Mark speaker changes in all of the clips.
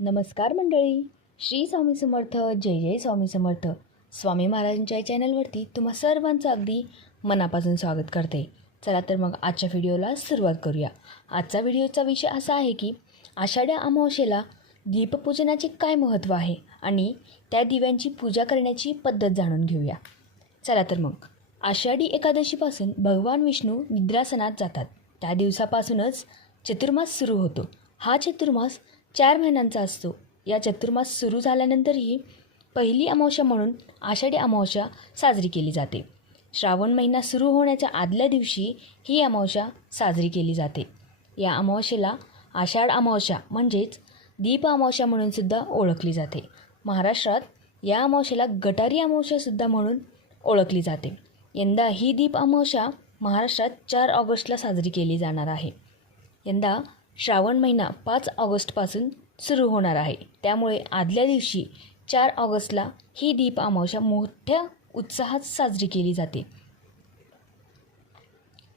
Speaker 1: नमस्कार मंडळी. श्री स्वामी समर्थ जय जय स्वामी समर्थ. स्वामी महाराजांच्या चॅनलवरती तुम्हा सर्वांचं अगदी मनापासून स्वागत करते. चला तर मग आजच्या व्हिडिओला सुरुवात करूया. आजचा व्हिडिओचा विषय असा आहे की आषाढ्या अमावस्येला दीपपूजनाचे काय महत्त्व आहे आणि त्या दिव्यांची पूजा करण्याची पद्धत जाणून घेऊया. चला तर मग. आषाढी एकादशीपासून भगवान विष्णू निद्रासनात जातात. त्या दिवसापासूनच चतुर्मास सुरू होतो. हा चतुर्मास चार महिन्यांचा असतो. या चतुर्मास सुरू झाल्यानंतरही पहिली अमावस्या म्हणून आषाढी अमावस्या साजरी केली जाते. श्रावण महिना सुरू होण्याच्या आदल्या दिवशी ही अमावस्या साजरी केली जाते. या अमावस्येला आषाढ अमावस्या म्हणजेच दीप अमावस्या म्हणून सुद्धा ओळखली जाते. महाराष्ट्रात या अमावस्येला गटारी अमावस्यासुद्धा म्हणून ओळखली जाते. यंदा ही दीप अमावस्या महाराष्ट्रात चार ऑगस्टला साजरी केली जाणार आहे. यंदा श्रावण महिना पाच ऑगस्टपासून सुरू होणार आहे. त्यामुळे आदल्या दिवशी चार ऑगस्टला ही दीप अमावस्या मोठ्या उत्साहात साजरी केली जाते.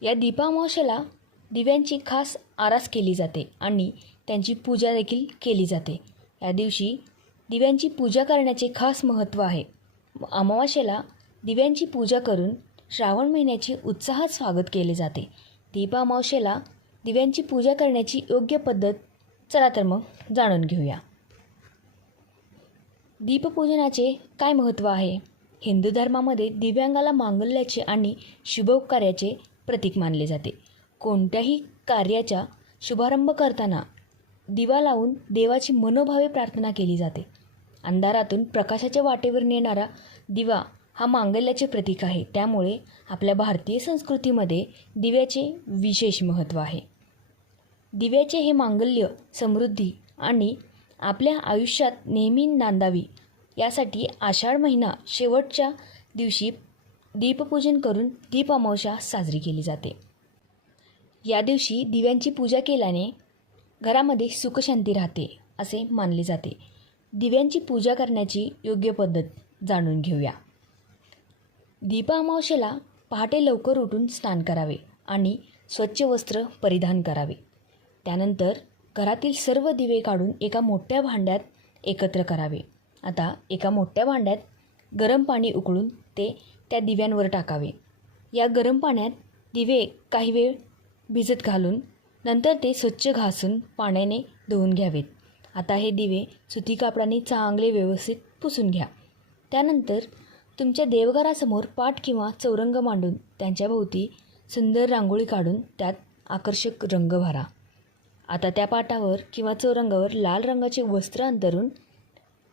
Speaker 1: या दीपामावशेला दिव्यांची खास आरास केली जाते आणि त्यांची पूजा देखील केली जाते. या दिवशी दिव्यांची पूजा करण्याचे खास महत्त्व आहे. अमावास्येला दिव्यांची पूजा करून श्रावण महिन्याचे उत्साहात स्वागत केले जाते. दीपामावशेला दिव्यांची पूजा करण्याची योग्य पद्धत चला तर मग जाणून घेऊया. दीपपूजनाचे काय महत्त्व आहे? हिंदू धर्मामध्ये दिव्यांगाला मांगल्याचे आणि शुभकार्याचे प्रतीक मानले जाते. कोणत्याही कार्याचा शुभारंभ करताना दिवा लावून देवाची मनोभावे प्रार्थना केली जाते. अंधारातून प्रकाशाच्या वाटेवर नेणारा दिवा हा मांगल्याचे प्रतीक आहे. त्यामुळे आपल्या भारतीय संस्कृतीमध्ये दिव्याचे विशेष महत्त्व आहे. दिव्याचे हे मांगल्य समृद्धी आणि आपल्या आयुष्यात नेहमी नांदावी. यासाठी आषाढ महिना शेवटच्या दिवशी दीपपूजन करून दीप अमावस्या साजरी केली जाते. या दिवशी दिव्यांची पूजा केल्याने घरामध्ये सुखशांती राहते असे मानले जाते. दिव्यांची पूजा करण्याची योग्य पद्धत जाणून घेऊया. दीप अमावस्येला पहाटे लवकर उठून स्नान करावे आणि स्वच्छ वस्त्र परिधान करावे. त्यानंतर घरातील सर्व दिवे काढून एका मोठ्या भांड्यात एकत्र करावे. आता एका मोठ्या भांड्यात गरम पाणी उकळून ते त्या दिव्यांवर टाकावे. या गरम पाण्यात दिवे काही वेळ भिजत घालून नंतर ते स्वच्छ घासून पाण्याने धुवून घ्यावेत. आता हे दिवे सुती कापडाने चांगले व्यवस्थित पुसून घ्या. त्यानंतर तुमच्या देवघरासमोर पाट किंवा चौरंग मांडून त्यांच्याभोवती सुंदर रांगोळी काढून त्यात आकर्षक रंग भरा. आता त्या पाटावर किंवा चौरंगावर लाल रंगाचे वस्त्र अंतरून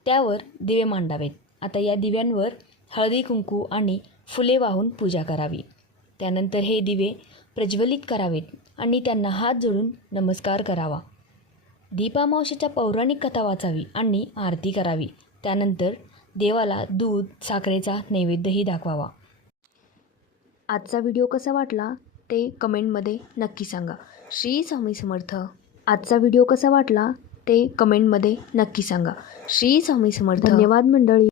Speaker 1: त्यावर दिवे मांडावेत. आता या दिव्यांवर हळदी कुंकू आणि फुले वाहून पूजा करावी. त्यानंतर हे दिवे प्रज्वलित करावेत आणि त्यांना हात जोडून नमस्कार करावा. दीपामावशीच्या पौराणिक कथा वाचावी आणि आरती करावी. त्यानंतर देवाला दूध साखरेचा नैवेद्यही दाखवावा. आजचा व्हिडिओ कसा वाटला ते कमेंटमध्ये नक्की सांगा. श्री स्वामी समर्थ. आजचा व्हिडिओ कसा वाटला ते कमेंटमध्ये नक्की सांगा. श्री स्वामी समर्थ. धन्यवाद मंडळी.